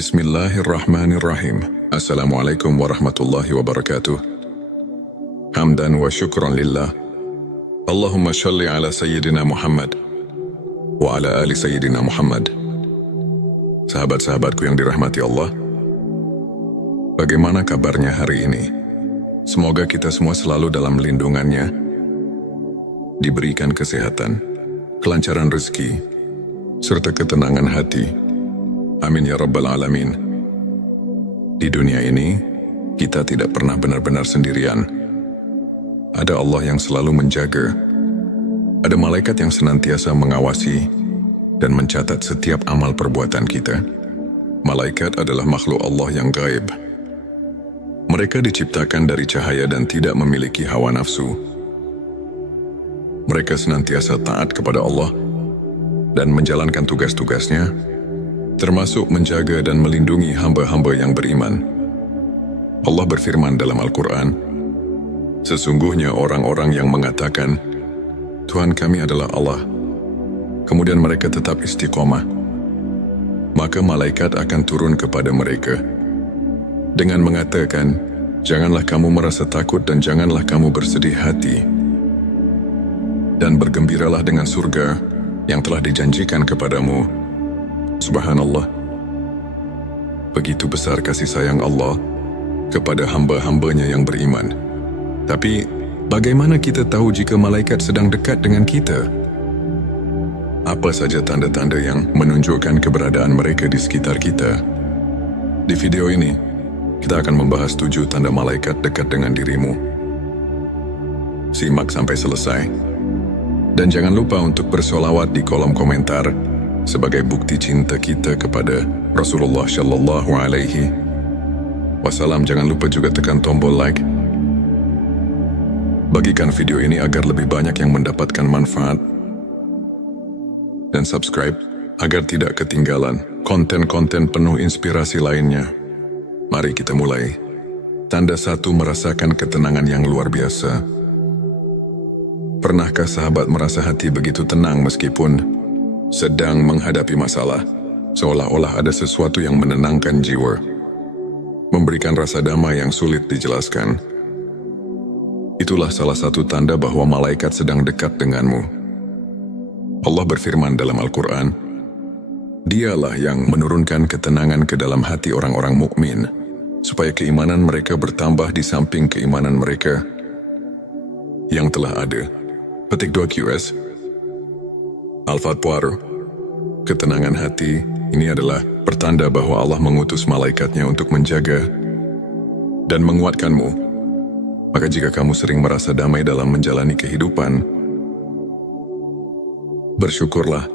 Bismillahirrahmanirrahim. Assalamualaikum warahmatullahi wabarakatuh. Hamdan wa syukran lillah. Allahumma shalli ala Sayyidina Muhammad wa ala ali Sayyidina Muhammad. Sahabat-sahabatku yang dirahmati Allah, bagaimana kabarnya hari ini? Semoga kita semua selalu dalam lindungannya, diberikan kesehatan, kelancaran rezeki, serta ketenangan hati. Amin ya rabbal alamin. Di dunia ini, kita tidak pernah benar-benar sendirian. Ada Allah yang selalu menjaga. Ada malaikat yang senantiasa mengawasi dan mencatat setiap amal perbuatan kita. Malaikat adalah makhluk Allah yang gaib. Mereka diciptakan dari cahaya dan tidak memiliki hawa nafsu. Mereka senantiasa taat kepada Allah dan menjalankan tugas-tugasnya, termasuk menjaga dan melindungi hamba-hamba yang beriman. Allah berfirman dalam Al-Quran, sesungguhnya orang-orang yang mengatakan, Tuhan kami adalah Allah, kemudian mereka tetap istiqomah, maka malaikat akan turun kepada mereka dengan mengatakan, janganlah kamu merasa takut dan janganlah kamu bersedih hati, dan bergembiralah dengan surga yang telah dijanjikan kepadamu. Subhanallah. Begitu besar kasih sayang Allah kepada hamba-hambanya yang beriman. Tapi, bagaimana kita tahu jika malaikat sedang dekat dengan kita? Apa saja tanda-tanda yang menunjukkan keberadaan mereka di sekitar kita? Di video ini, kita akan membahas 7 tanda malaikat dekat dengan dirimu. Simak sampai selesai. Dan jangan lupa untuk bersolawat di kolom komentar sebagai bukti cinta kita kepada Rasulullah Shallallahu Alaihi Wasallam. Jangan lupa juga tekan tombol like. Bagikan video ini agar lebih banyak yang mendapatkan manfaat. Dan subscribe agar tidak ketinggalan konten-konten penuh inspirasi lainnya. Mari kita mulai. Tanda 1, merasakan ketenangan yang luar biasa. Pernahkah sahabat merasa hati begitu tenang meskipun sedang menghadapi masalah, seolah-olah ada sesuatu yang menenangkan jiwa, memberikan rasa damai yang sulit dijelaskan? Itulah salah satu tanda bahwa malaikat sedang dekat denganmu. Allah berfirman dalam Al-Quran, Dialah yang menurunkan ketenangan ke dalam hati orang-orang mukmin, supaya keimanan mereka bertambah di samping keimanan mereka yang telah ada. Petik 2 QS Al-Fatwar. Ketenangan hati ini adalah pertanda bahwa Allah mengutus malaikatnya untuk menjaga dan menguatkanmu. Maka jika kamu sering merasa damai dalam menjalani kehidupan, bersyukurlah.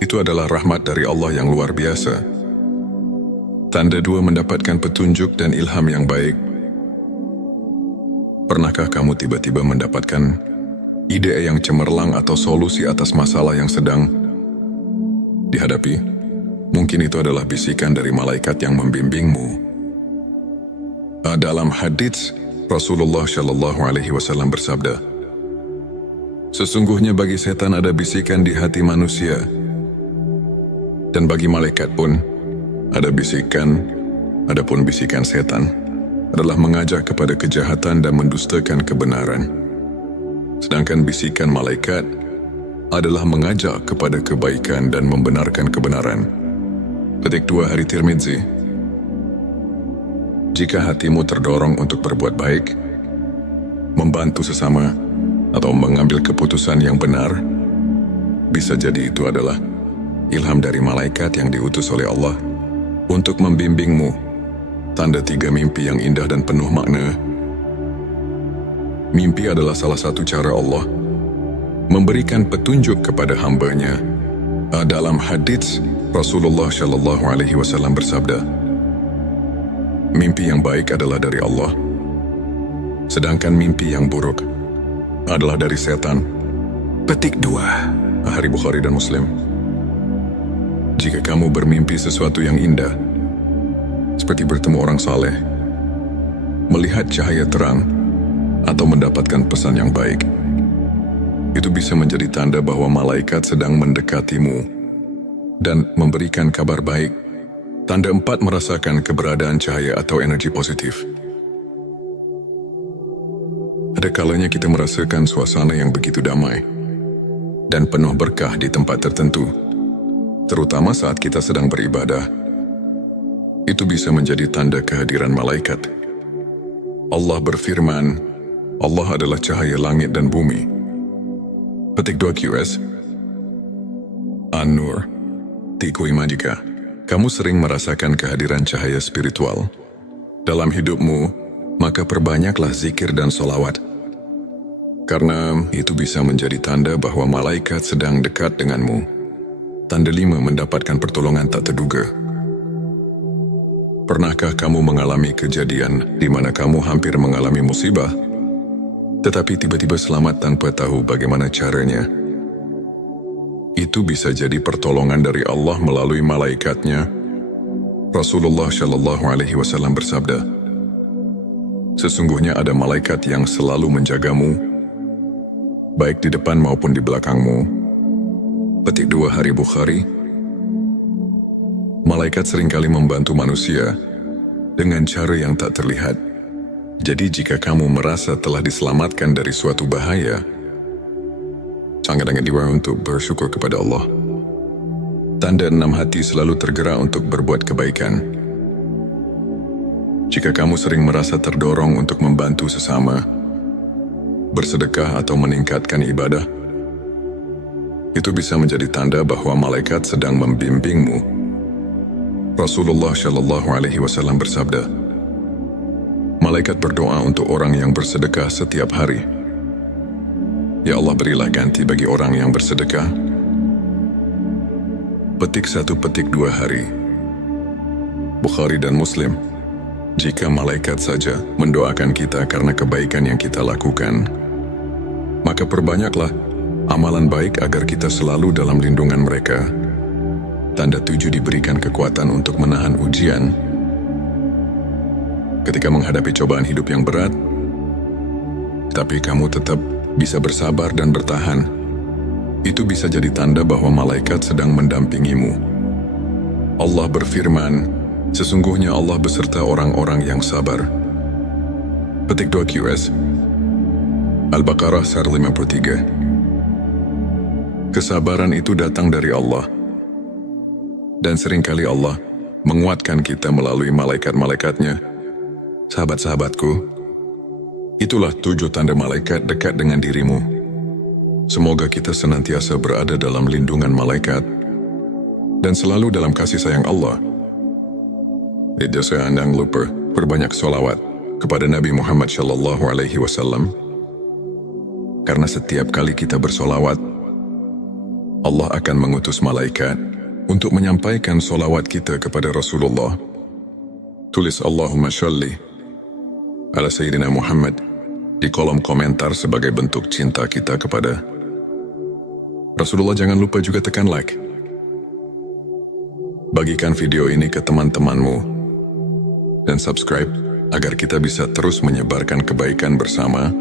Itu adalah rahmat dari Allah yang luar biasa. Tanda 2, mendapatkan petunjuk dan ilham yang baik. Pernahkah kamu tiba-tiba mendapatkan ide yang cemerlang atau solusi atas masalah yang sedang dihadapi? Mungkin itu adalah bisikan dari malaikat yang membimbingmu. Dalam hadits, Rasulullah Shallallahu Alaihi Wasallam bersabda, sesungguhnya bagi setan ada bisikan di hati manusia, dan bagi malaikat pun ada bisikan. Adapun bisikan setan adalah mengajak kepada kejahatan dan mendustakan kebenaran. Sedangkan bisikan malaikat adalah mengajak kepada kebaikan dan membenarkan kebenaran. Petik 2 Hari Tirmidzi. Jika hatimu terdorong untuk berbuat baik, membantu sesama, atau mengambil keputusan yang benar, bisa jadi itu adalah ilham dari malaikat yang diutus oleh Allah untuk membimbingmu. Tanda 3, mimpi yang indah dan penuh makna. Mimpi adalah salah satu cara Allah memberikan petunjuk kepada hambanya. Dalam hadits, Rasulullah Shallallahu Alaihi Wasallam bersabda, mimpi yang baik adalah dari Allah, sedangkan mimpi yang buruk adalah dari setan. Petik 2 Hari Bukhari dan Muslim. Jika kamu bermimpi sesuatu yang indah, seperti bertemu orang saleh, melihat cahaya terang, atau mendapatkan pesan yang baik, itu bisa menjadi tanda bahwa malaikat sedang mendekatimu dan memberikan kabar baik. Tanda 4 merasakan keberadaan cahaya atau energi positif. Ada kalanya kita merasakan suasana yang begitu damai dan penuh berkah di tempat tertentu, terutama saat kita sedang beribadah. Itu bisa menjadi tanda kehadiran malaikat. Allah berfirman, Allah adalah cahaya langit dan bumi. Petik 2 QS An-Nur 3 jika kamu sering merasakan kehadiran cahaya spiritual dalam hidupmu, maka perbanyaklah zikir dan solawat. Karena itu bisa menjadi tanda bahwa malaikat sedang dekat denganmu. Tanda 5 mendapatkan pertolongan tak terduga. Pernahkah kamu mengalami kejadian di mana kamu hampir mengalami musibah, tetapi tiba-tiba selamat tanpa tahu bagaimana caranya? Itu bisa jadi pertolongan dari Allah melalui malaikatnya. Rasulullah Shallallahu Alaihi Wasallam bersabda, sesungguhnya ada malaikat yang selalu menjagamu, baik di depan maupun di belakangmu. Petik 2 Hari Bukhari. Malaikat seringkali membantu manusia dengan cara yang tak terlihat. Jadi jika kamu merasa telah diselamatkan dari suatu bahaya, sangat-sangat diwajibkan untuk bersyukur kepada Allah. Tanda 6 hati selalu tergerak untuk berbuat kebaikan. Jika kamu sering merasa terdorong untuk membantu sesama, bersedekah atau meningkatkan ibadah, itu bisa menjadi tanda bahwa malaikat sedang membimbingmu. Rasulullah Shallallahu Alaihi Wasallam bersabda, malaikat berdoa untuk orang yang bersedekah setiap hari. Ya Allah, berilah ganti bagi orang yang bersedekah. Petik 1 petik 2 hari. Bukhari dan Muslim. Jika malaikat saja mendoakan kita karena kebaikan yang kita lakukan, maka perbanyaklah amalan baik agar kita selalu dalam lindungan mereka. Tanda 7 diberikan kekuatan untuk menahan ujian. Ketika menghadapi cobaan hidup yang berat, tapi kamu tetap bisa bersabar dan bertahan, itu bisa jadi tanda bahwa malaikat sedang mendampingimu. Allah berfirman, sesungguhnya Allah beserta orang-orang yang sabar. Petik 2 QS Al-Baqarah 53. Kesabaran itu datang dari Allah, dan seringkali Allah menguatkan kita melalui malaikat-malaikatnya. Sahabat-sahabatku, itulah 7 tanda malaikat dekat dengan dirimu. Semoga kita senantiasa berada dalam lindungan malaikat dan selalu dalam kasih sayang Allah. Jangan lupa berbanyak sholawat kepada Nabi Muhammad Shallallahu Alaihi Wasallam. Karena setiap kali kita bersolawat, Allah akan mengutus malaikat untuk menyampaikan sholawat kita kepada Rasulullah. Tulis Allahumma sholli ala Sayyidina Muhammad di kolom komentar sebagai bentuk cinta kita kepada Rasulullah. Jangan lupa juga tekan like. Bagikan video ini ke teman-temanmu dan subscribe agar kita bisa terus menyebarkan kebaikan bersama.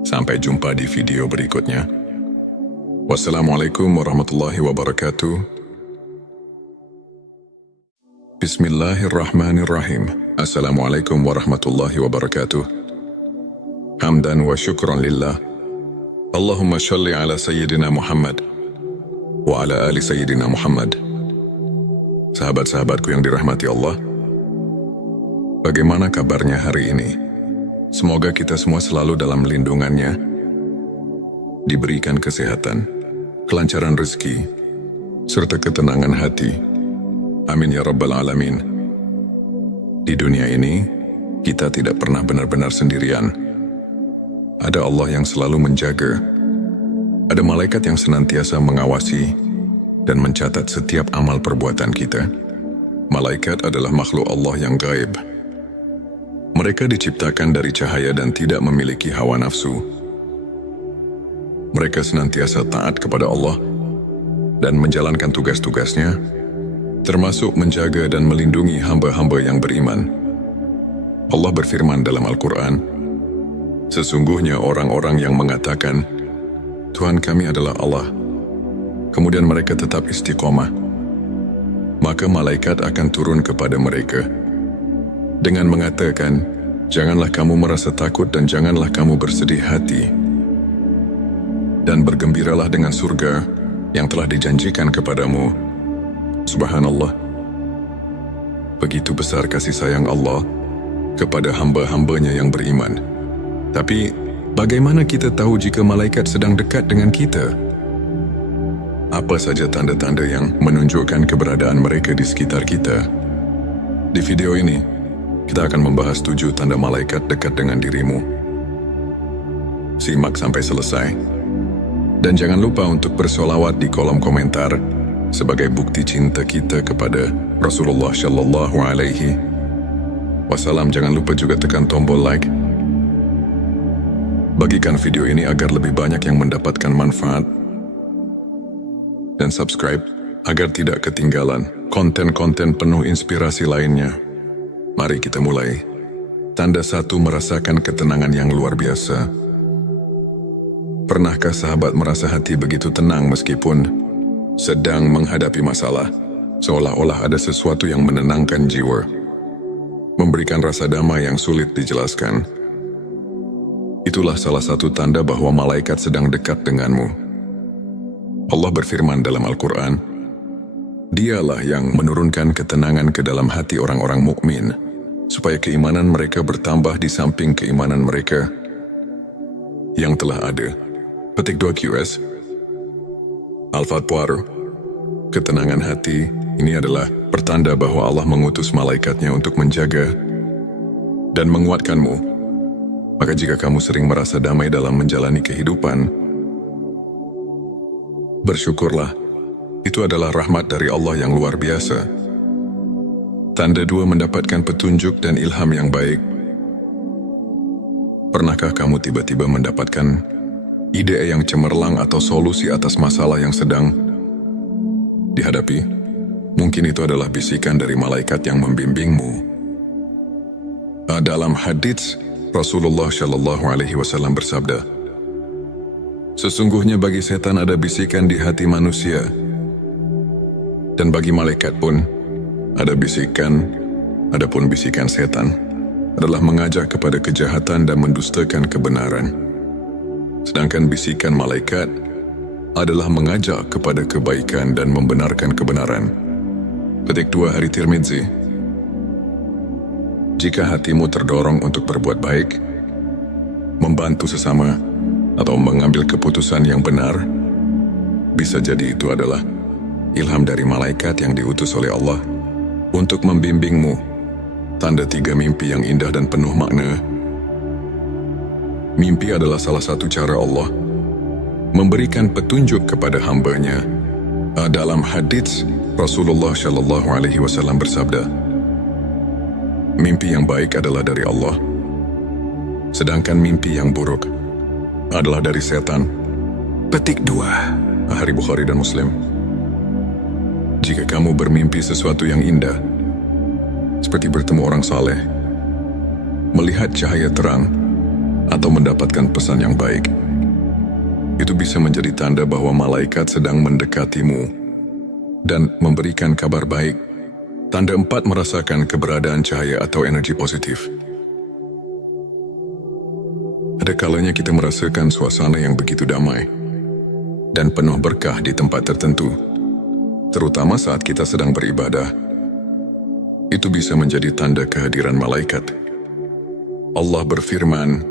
Sampai jumpa di video berikutnya. Wassalamualaikum warahmatullahi wabarakatuh. Bismillahirrahmanirrahim. Assalamualaikum warahmatullahi wabarakatuh. Hamdan wa syukran lillah. Allahumma sholli ala Sayyidina Muhammad wa ala ali Sayyidina Muhammad. Sahabat-sahabatku yang dirahmati Allah, bagaimana kabarnya hari ini? Semoga kita semua selalu dalam lindungannya, diberikan kesehatan, kelancaran rezeki, serta ketenangan hati. Amin ya Rabbal Alamin. Di dunia ini, kita tidak pernah benar-benar sendirian. Ada Allah yang selalu menjaga. Ada malaikat yang senantiasa mengawasi dan mencatat setiap amal perbuatan kita. Malaikat adalah makhluk Allah yang gaib. Mereka diciptakan dari cahaya dan tidak memiliki hawa nafsu. Mereka senantiasa taat kepada Allah dan menjalankan tugas-tugasnya, termasuk menjaga dan melindungi hamba-hamba yang beriman. Allah berfirman dalam Al-Quran, sesungguhnya orang-orang yang mengatakan, Tuhan kami adalah Allah, kemudian mereka tetap istiqomah, maka malaikat akan turun kepada mereka dengan mengatakan, "Janganlah kamu merasa takut dan janganlah kamu bersedih hati. Dan bergembiralah dengan surga yang telah dijanjikan kepadamu." Subhanallah. Begitu besar kasih sayang Allah kepada hamba-hambanya yang beriman. Tapi, bagaimana kita tahu jika malaikat sedang dekat dengan kita? Apa saja tanda-tanda yang menunjukkan keberadaan mereka di sekitar kita? Di video ini, kita akan membahas 7 tanda malaikat dekat dengan dirimu. Simak sampai selesai. Dan jangan lupa untuk bersolawat di kolom komentar sebagai bukti cinta kita kepada Rasulullah Shallallahu Alaihi Wasallam. Jangan lupa juga tekan tombol like. Bagikan video ini agar lebih banyak yang mendapatkan manfaat. Dan subscribe agar tidak ketinggalan konten-konten penuh inspirasi lainnya. Mari kita mulai. Tanda 1, merasakan ketenangan yang luar biasa. Pernahkah sahabat merasa hati begitu tenang meskipun sedang menghadapi masalah? Seolah-olah ada sesuatu yang menenangkan jiwa, memberikan rasa damai yang sulit dijelaskan. Itulah salah satu tanda bahwa malaikat sedang dekat denganmu. Allah berfirman dalam Al-Quran, "Dialah yang menurunkan ketenangan ke dalam hati orang-orang mukmin, supaya keimanan mereka bertambah di samping keimanan mereka yang telah ada." Petik 2 QS Al-Fatwar. Ketenangan hati ini adalah pertanda bahwa Allah mengutus malaikatnya untuk menjaga dan menguatkanmu. Maka jika kamu sering merasa damai dalam menjalani kehidupan, bersyukurlah. Itu adalah rahmat dari Allah yang luar biasa. Tanda 2, mendapatkan petunjuk dan ilham yang baik. Pernahkah kamu tiba-tiba mendapatkan ide yang cemerlang atau solusi atas masalah yang sedang dihadapi? Mungkin itu adalah bisikan dari malaikat yang membimbingmu. Dalam hadits, Rasulullah Shallallahu Alaihi Wasallam bersabda, "Sesungguhnya bagi setan ada bisikan di hati manusia, dan bagi malaikat pun ada bisikan. Adapun bisikan setan adalah mengajak kepada kejahatan dan mendustakan kebenaran. Sedangkan bisikan malaikat adalah mengajak kepada kebaikan dan membenarkan kebenaran." Petik 2 Hari Tirmidzi. Jika hatimu terdorong untuk berbuat baik, membantu sesama, atau mengambil keputusan yang benar, bisa jadi itu adalah ilham dari malaikat yang diutus oleh Allah untuk membimbingmu. Tanda 3, mimpi yang indah dan penuh makna. Mimpi adalah salah satu cara Allah memberikan petunjuk kepada hambanya. Dalam hadits, Rasulullah Shallallahu Alaihi Wasallam bersabda, "Mimpi yang baik adalah dari Allah, sedangkan mimpi yang buruk adalah dari setan." Petik 2 Hari Bukhari dan Muslim. Jika kamu bermimpi sesuatu yang indah, seperti bertemu orang saleh, melihat cahaya terang, atau mendapatkan pesan yang baik, itu bisa menjadi tanda bahwa malaikat sedang mendekatimu dan memberikan kabar baik. Tanda 4, merasakan keberadaan cahaya atau energi positif. Ada kalanya kita merasakan suasana yang begitu damai dan penuh berkah di tempat tertentu, terutama saat kita sedang beribadah. Itu bisa menjadi tanda kehadiran malaikat. Allah berfirman,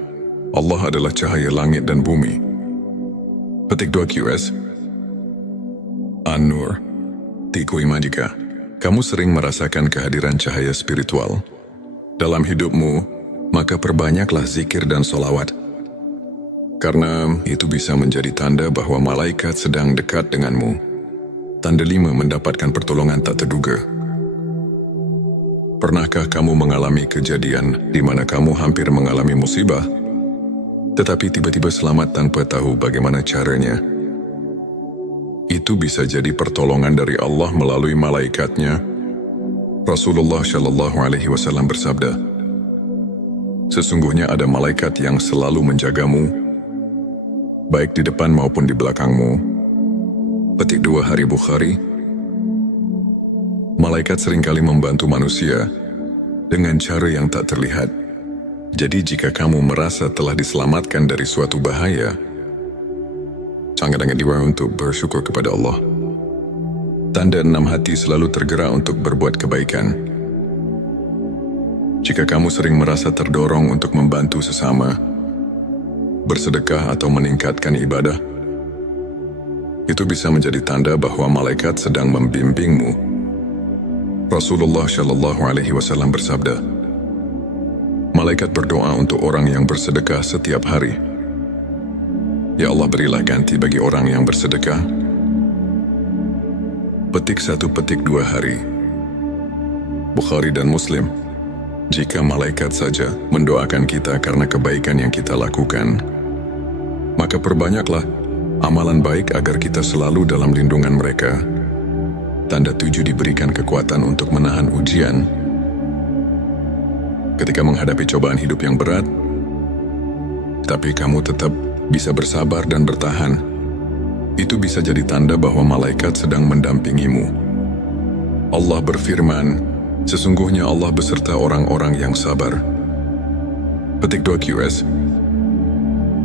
"Allah adalah cahaya langit dan bumi." Petik 2 QS An-Nur. Tiku Ima. Jika kamu sering merasakan kehadiran cahaya spiritual dalam hidupmu, maka perbanyaklah zikir dan solawat. Karena itu bisa menjadi tanda bahwa malaikat sedang dekat denganmu. Tanda 5, mendapatkan pertolongan tak terduga. Pernahkah kamu mengalami kejadian di mana kamu hampir mengalami musibah, tetapi tiba-tiba selamat tanpa tahu bagaimana caranya? Itu bisa jadi pertolongan dari Allah melalui malaikatnya. Rasulullah Shallallahu Alaihi Wasallam bersabda, "Sesungguhnya ada malaikat yang selalu menjagamu, baik di depan maupun di belakangmu." Petik 2 Hari Bukhari. malaikat seringkali membantu manusia dengan cara yang tak terlihat. Jadi jika kamu merasa telah diselamatkan dari suatu bahaya, sangat-sangat diwajibkan untuk bersyukur kepada Allah. Tanda 6 hati selalu tergerak untuk berbuat kebaikan. Jika kamu sering merasa terdorong untuk membantu sesama, bersedekah atau meningkatkan ibadah, itu bisa menjadi tanda bahwa malaikat sedang membimbingmu. Rasulullah Shallallahu Alaihi Wasallam bersabda, malaikat berdoa untuk orang yang bersedekah setiap hari. Ya Allah, berilah ganti bagi orang yang bersedekah. Petik 1, petik 2 hari. Bukhari dan Muslim. Jika malaikat saja mendoakan kita karena kebaikan yang kita lakukan, maka perbanyaklah amalan baik agar kita selalu dalam lindungan mereka. Tanda 7, diberikan kekuatan untuk menahan ujian. Ketika menghadapi cobaan hidup yang berat, tapi kamu tetap bisa bersabar dan bertahan, itu bisa jadi tanda bahwa malaikat sedang mendampingimu. Allah berfirman, sesungguhnya Allah beserta orang-orang yang sabar. Petik 2 QS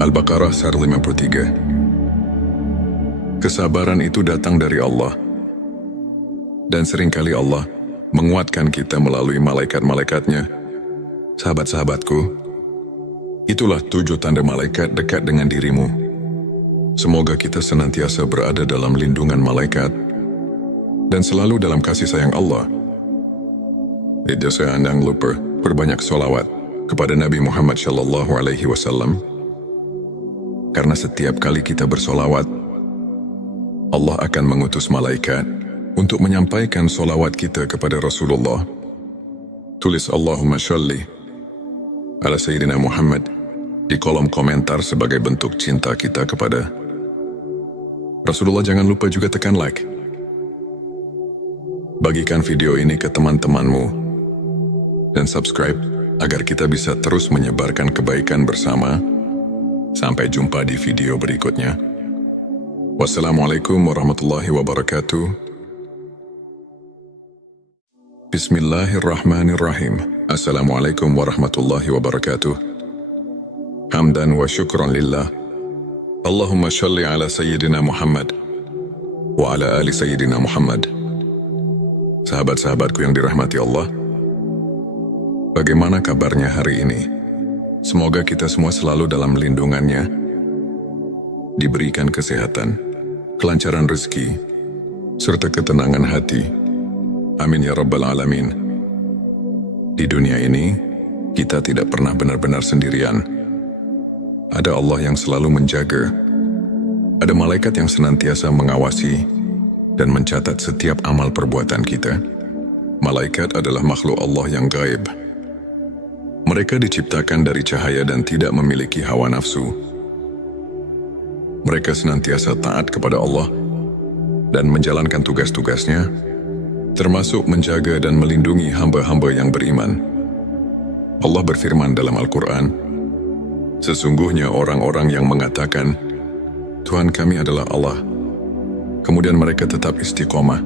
Al-Baqarah 53. Kesabaran itu datang dari Allah. Dan seringkali Allah menguatkan kita melalui malaikat-malaikatnya. Sahabat-sahabatku, itulah 7 tanda malaikat dekat dengan dirimu. Semoga kita senantiasa berada dalam lindungan malaikat dan selalu dalam kasih sayang Allah. Tidak saya jangan lupa berbanyak sholawat kepada Nabi Muhammad Shallallahu Alaihi Wasallam. Karena setiap kali kita bersolawat, Allah akan mengutus malaikat untuk menyampaikan solawat kita kepada Rasulullah. Tulis Allahumma sholli ala Sayyidina Muhammad di kolom komentar sebagai bentuk cinta kita kepada Rasulullah. Jangan lupa juga tekan like. Bagikan video ini ke teman-temanmu dan subscribe agar kita bisa terus menyebarkan kebaikan bersama. Sampai jumpa di video berikutnya. Wassalamualaikum warahmatullahi wabarakatuh. Bismillahirrahmanirrahim. Assalamualaikum warahmatullahi wabarakatuh. Hamdan wa syukran lillah. Allahumma shalli ala Sayyidina Muhammad wa ala ali Sayyidina Muhammad. Sahabat-sahabatku yang dirahmati Allah, bagaimana kabarnya hari ini? Semoga kita semua selalu dalam lindungannya, diberikan kesehatan, kelancaran rezeki, serta ketenangan hati. Amin ya Rabbal Alamin. Di dunia ini, kita tidak pernah benar-benar sendirian. Ada Allah yang selalu menjaga. Ada malaikat yang senantiasa mengawasi dan mencatat setiap amal perbuatan kita. Malaikat adalah makhluk Allah yang gaib. Mereka diciptakan dari cahaya dan tidak memiliki hawa nafsu. Mereka senantiasa taat kepada Allah dan menjalankan tugas-tugasnya, termasuk menjaga dan melindungi hamba-hamba yang beriman. Allah berfirman dalam Al-Quran, sesungguhnya orang-orang yang mengatakan, Tuhan kami adalah Allah, kemudian mereka tetap istiqomah,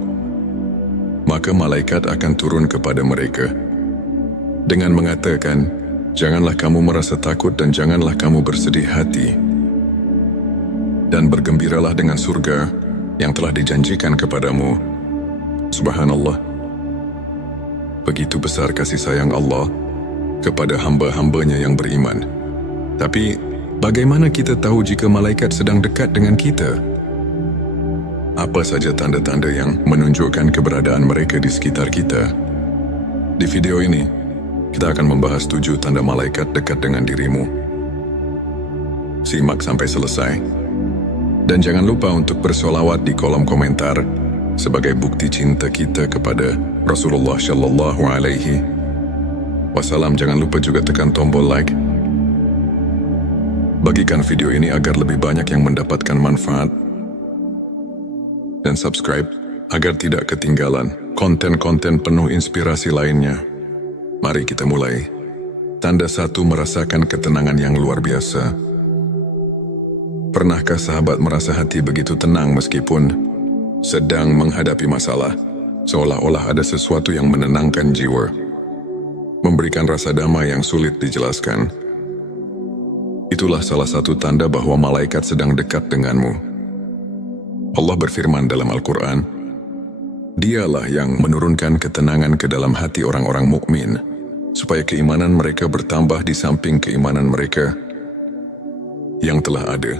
maka malaikat akan turun kepada mereka dengan mengatakan, janganlah kamu merasa takut dan janganlah kamu bersedih hati, dan bergembiralah dengan surga yang telah dijanjikan kepadamu. Subhanallah. Begitu besar kasih sayang Allah kepada hamba-hambanya yang beriman. Tapi, bagaimana kita tahu jika malaikat sedang dekat dengan kita? Apa saja tanda-tanda yang menunjukkan keberadaan mereka di sekitar kita? Di video ini, kita akan membahas 7 tanda malaikat dekat dengan dirimu. Simak sampai selesai. Dan jangan lupa untuk bersolawat di kolom komentar sebagai bukti cinta kita kepada Rasulullah Shallallahu Alaihi Wasallam. Jangan lupa juga tekan tombol like. Bagikan video ini agar lebih banyak yang mendapatkan manfaat. Dan subscribe agar tidak ketinggalan konten-konten penuh inspirasi lainnya. Mari kita mulai. Tanda 1, merasakan ketenangan yang luar biasa. Pernahkah sahabat merasa hati begitu tenang meskipun sedang menghadapi masalah? seolah-olah ada sesuatu yang menenangkan jiwa, memberikan rasa damai yang sulit dijelaskan. Itulah salah satu tanda bahwa malaikat sedang dekat denganmu. Allah berfirman dalam Al-Quran, Dialah yang menurunkan ketenangan ke dalam hati orang-orang mukmin, supaya keimanan mereka bertambah di samping keimanan mereka yang telah ada.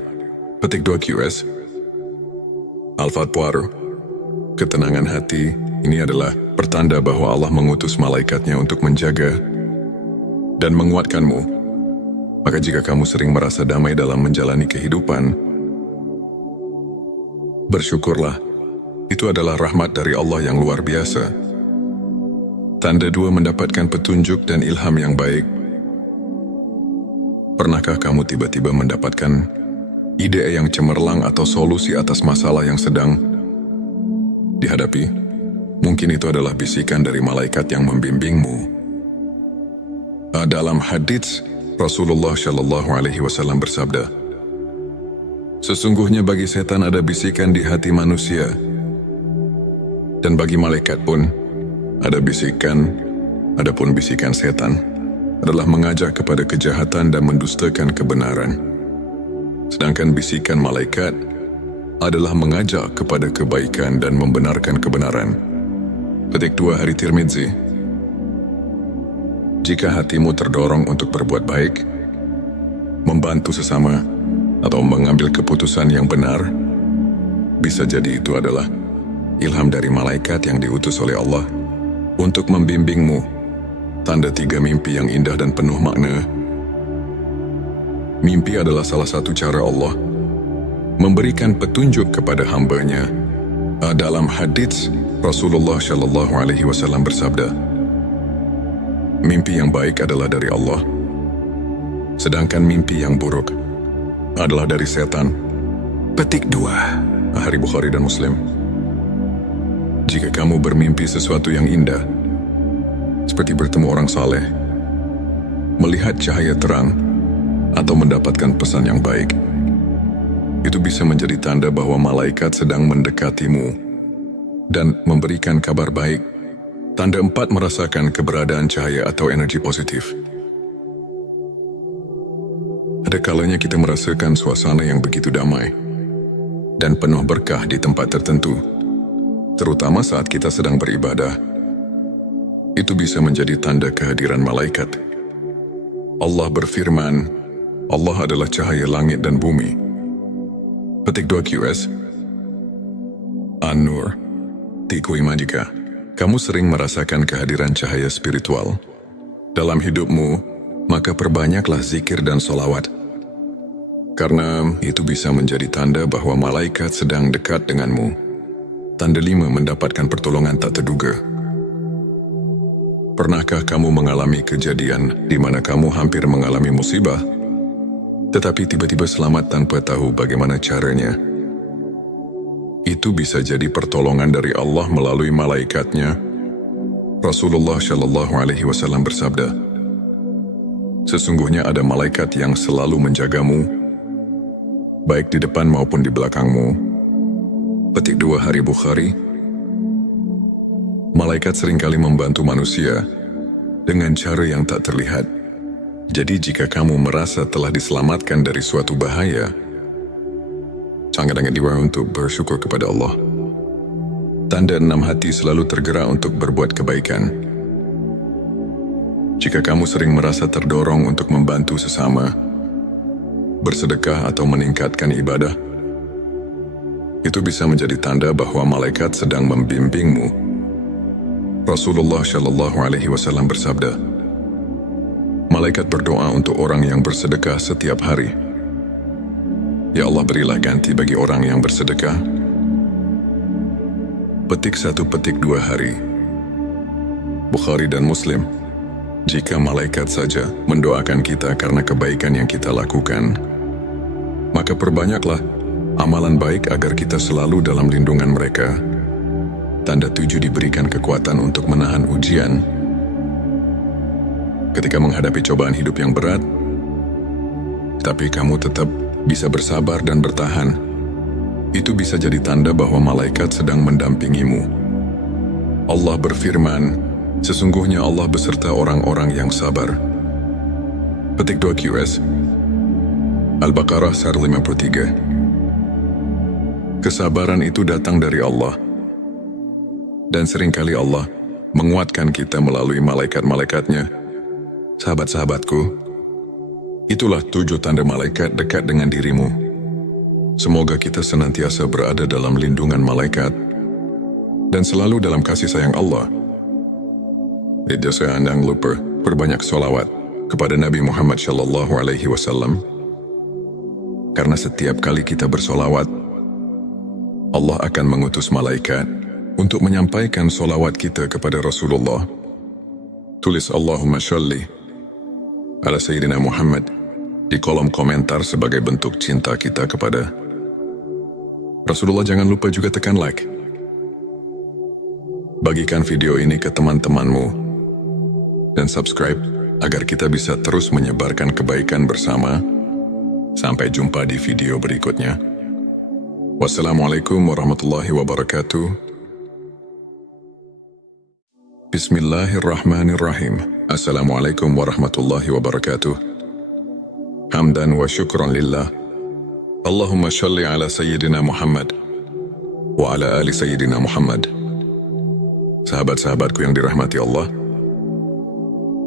Petik 2 QS. Al-Fatwar, ketenangan hati ini adalah pertanda bahwa Allah mengutus malaikatnya untuk menjaga dan menguatkanmu. Maka jika kamu sering merasa damai dalam menjalani kehidupan, bersyukurlah. Itu adalah rahmat dari Allah yang luar biasa. Tanda 2, mendapatkan petunjuk dan ilham yang baik. Pernahkah kamu tiba-tiba mendapatkan ide yang cemerlang atau solusi atas masalah yang sedang dihadapi? Mungkin itu adalah bisikan dari malaikat yang membimbingmu. Dalam hadits, Rasulullah Shallallahu Alaihi Wasallam bersabda, sesungguhnya bagi setan ada bisikan di hati manusia, dan bagi malaikat pun ada bisikan. Adapun bisikan setan adalah mengajak kepada kejahatan dan mendustakan kebenaran. Sedangkan bisikan malaikat adalah mengajak kepada kebaikan dan membenarkan kebenaran. Petik 2 Hari Tirmidzi. Jika hatimu terdorong untuk berbuat baik, membantu sesama, atau mengambil keputusan yang benar, bisa jadi itu adalah ilham dari malaikat yang diutus oleh Allah untuk membimbingmu. Tanda 3, mimpi yang indah dan penuh makna. Mimpi adalah salah satu cara Allah memberikan petunjuk kepada hamba-Nya. Dalam hadits, Rasulullah Shallallahu Alaihi Wasallam bersabda, mimpi yang baik adalah dari Allah, sedangkan mimpi yang buruk adalah dari setan. Petik 2 Hari Bukhari dan Muslim. Jika kamu bermimpi sesuatu yang indah, seperti bertemu orang saleh, melihat cahaya terang, atau mendapatkan pesan yang baik, itu bisa menjadi tanda bahwa malaikat sedang mendekatimu dan memberikan kabar baik. Tanda 4, merasakan keberadaan cahaya atau energi positif. Ada kalanya kita merasakan suasana yang begitu damai dan penuh berkah di tempat tertentu, terutama saat kita sedang beribadah. Itu bisa menjadi tanda kehadiran malaikat. Allah berfirman, Allah adalah cahaya langit dan bumi. Petik 2 QS. An-Nur. Tiku iman. Jika kamu sering merasakan kehadiran cahaya spiritual dalam hidupmu, maka perbanyaklah zikir dan solawat. Karena itu bisa menjadi tanda bahwa malaikat sedang dekat denganmu. Tanda 5, mendapatkan pertolongan tak terduga. Pernahkah kamu mengalami kejadian di mana kamu hampir mengalami musibah, tetapi tiba-tiba selamat tanpa tahu bagaimana caranya? Itu bisa jadi pertolongan dari Allah melalui malaikatnya. Rasulullah Shallallahu Alaihi Wasallam bersabda, sesungguhnya ada malaikat yang selalu menjagamu, baik di depan maupun di belakangmu. Petik 2 Hari Bukhari. Malaikat seringkali membantu manusia dengan cara yang tak terlihat. Jadi jika kamu merasa telah diselamatkan dari suatu bahaya, sangat-sangat diwajibkan untuk bersyukur kepada Allah. Tanda 6, hati selalu tergerak untuk berbuat kebaikan. Jika kamu sering merasa terdorong untuk membantu sesama, bersedekah atau meningkatkan ibadah, itu bisa menjadi tanda bahwa malaikat sedang membimbingmu. Rasulullah Shallallahu Alaihi Wasallam bersabda, malaikat berdoa untuk orang yang bersedekah setiap hari. Ya Allah, berilah ganti bagi orang yang bersedekah. Petik 1, petik 2 Hari Bukhari dan Muslim. Jika malaikat saja mendoakan kita karena kebaikan yang kita lakukan, maka perbanyaklah amalan baik agar kita selalu dalam lindungan mereka. Tanda 7, diberikan kekuatan untuk menahan ujian. Ketika menghadapi cobaan hidup yang berat, tapi kamu tetap bisa bersabar dan bertahan, itu bisa jadi tanda bahwa malaikat sedang mendampingimu. Allah berfirman, sesungguhnya Allah beserta orang-orang yang sabar. Petik 2 QS Al-Baqarah 153. Kesabaran itu datang dari Allah. Dan seringkali Allah menguatkan kita melalui malaikat-malaikatnya. Sahabat-sahabatku, itulah 7 tanda malaikat dekat dengan dirimu. Semoga kita senantiasa berada dalam lindungan malaikat dan selalu dalam kasih sayang Allah. Jangan lupa perbanyak sholawat kepada Nabi Muhammad SAW. Karena setiap kali kita bersolawat, Allah akan mengutus malaikat untuk menyampaikan solawat kita kepada Rasulullah. Tulis Allahumma sholli ala Sayyidina Muhammad di kolom komentar sebagai bentuk cinta kita kepada Rasulullah. Jangan lupa juga tekan like. Bagikan video ini ke teman-temanmu dan subscribe agar kita bisa terus menyebarkan kebaikan bersama. Sampai jumpa di video berikutnya. Wassalamualaikum warahmatullahi wabarakatuh. Bismillahirrahmanirrahim. Assalamualaikum warahmatullahi wabarakatuh. Hamdan wa syukran lillah. Allahumma sholli ala Sayyidina Muhammad wa ala ali Sayyidina Muhammad. Sahabat-sahabatku yang dirahmati Allah,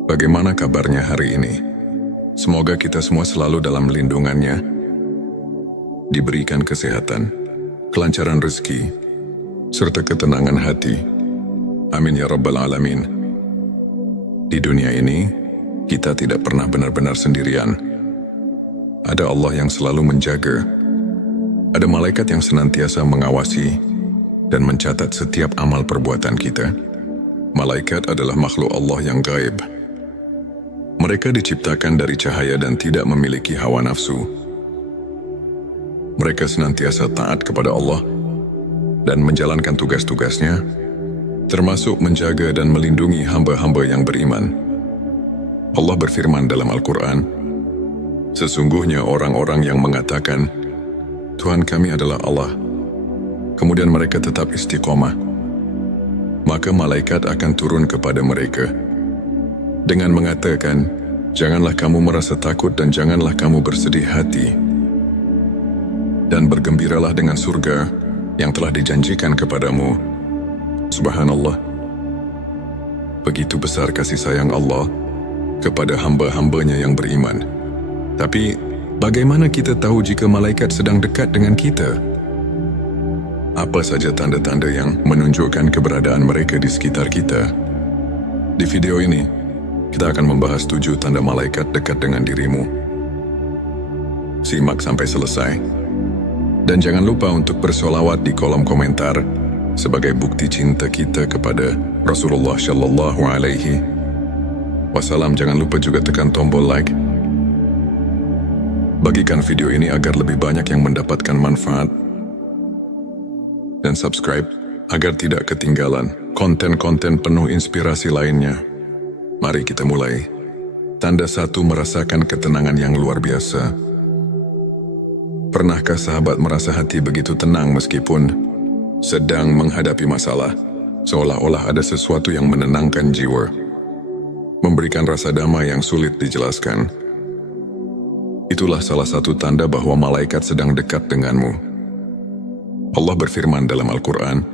bagaimana kabarnya hari ini? Semoga kita semua selalu dalam lindungannya, diberikan kesehatan, kelancaran rezeki, serta ketenangan hati. Amin ya rabbal alamin. Di dunia ini, kita tidak pernah benar-benar sendirian. Ada Allah yang selalu menjaga. Ada malaikat yang senantiasa mengawasi dan mencatat setiap amal perbuatan kita. Malaikat adalah makhluk Allah yang gaib. Mereka diciptakan dari cahaya dan tidak memiliki hawa nafsu. Mereka senantiasa taat kepada Allah dan menjalankan tugas-tugasnya, termasuk menjaga dan melindungi hamba-hamba yang beriman. Allah berfirman dalam Al-Quran, sesungguhnya orang-orang yang mengatakan, Tuhan kami adalah Allah, kemudian mereka tetap istiqomah, maka malaikat akan turun kepada mereka dengan mengatakan, janganlah kamu merasa takut dan janganlah kamu bersedih hati, dan bergembiralah dengan surga yang telah dijanjikan kepadamu. Subhanallah. Begitu besar kasih sayang Allah kepada hamba-hambanya yang beriman. Tapi, bagaimana kita tahu jika malaikat sedang dekat dengan kita? Apa saja tanda-tanda yang menunjukkan keberadaan mereka di sekitar kita? Di video ini, kita akan membahas 7 tanda malaikat dekat dengan dirimu. Simak sampai selesai. Dan jangan lupa untuk bersolawat di kolom komentar sebagai bukti cinta kita kepada Rasulullah Shallallahu Alaihi Wasallam. Jangan lupa juga tekan tombol like. Bagikan video ini agar lebih banyak yang mendapatkan manfaat. Dan subscribe agar tidak ketinggalan konten-konten penuh inspirasi lainnya. Mari kita mulai. Tanda 1, merasakan ketenangan yang luar biasa. Pernahkah sahabat merasa hati begitu tenang meskipun sedang menghadapi masalah? Seolah-olah ada sesuatu yang menenangkan jiwa, memberikan rasa damai yang sulit dijelaskan. Itulah salah satu tanda bahwa malaikat sedang dekat denganmu. Allah berfirman dalam Al-Quran,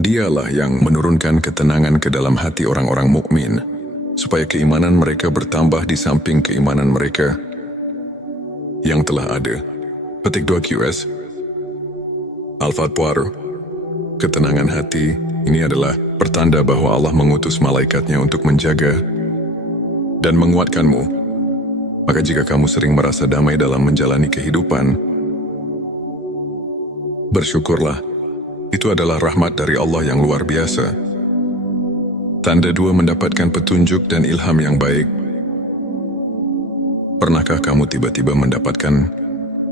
Dialah yang menurunkan ketenangan ke dalam hati orang-orang mukmin, supaya keimanan mereka bertambah di samping keimanan mereka yang telah ada. Petik 2 QS Al-Fatwar. Ketenangan hati ini adalah pertanda bahwa Allah mengutus malaikatnya untuk menjaga dan menguatkanmu. Maka jika kamu sering merasa damai dalam menjalani kehidupan, bersyukurlah, itu adalah rahmat dari Allah yang luar biasa. Tanda 2, mendapatkan petunjuk dan ilham yang baik. Pernahkah kamu tiba-tiba mendapatkan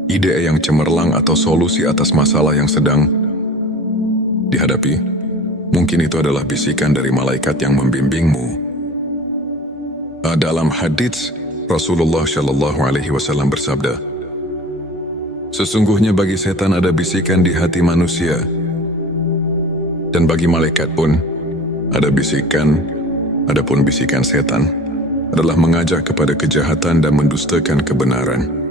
ide yang cemerlang atau solusi atas masalah yang sedang dihadapi? Mungkin itu adalah bisikan dari malaikat yang membimbingmu. Dalam hadits, Rasulullah Shallallahu Alaihi Wasallam bersabda, sesungguhnya bagi setan ada bisikan di hati manusia, dan bagi malaikat pun ada bisikan, adapun bisikan setan adalah mengajak kepada kejahatan dan mendustakan kebenaran.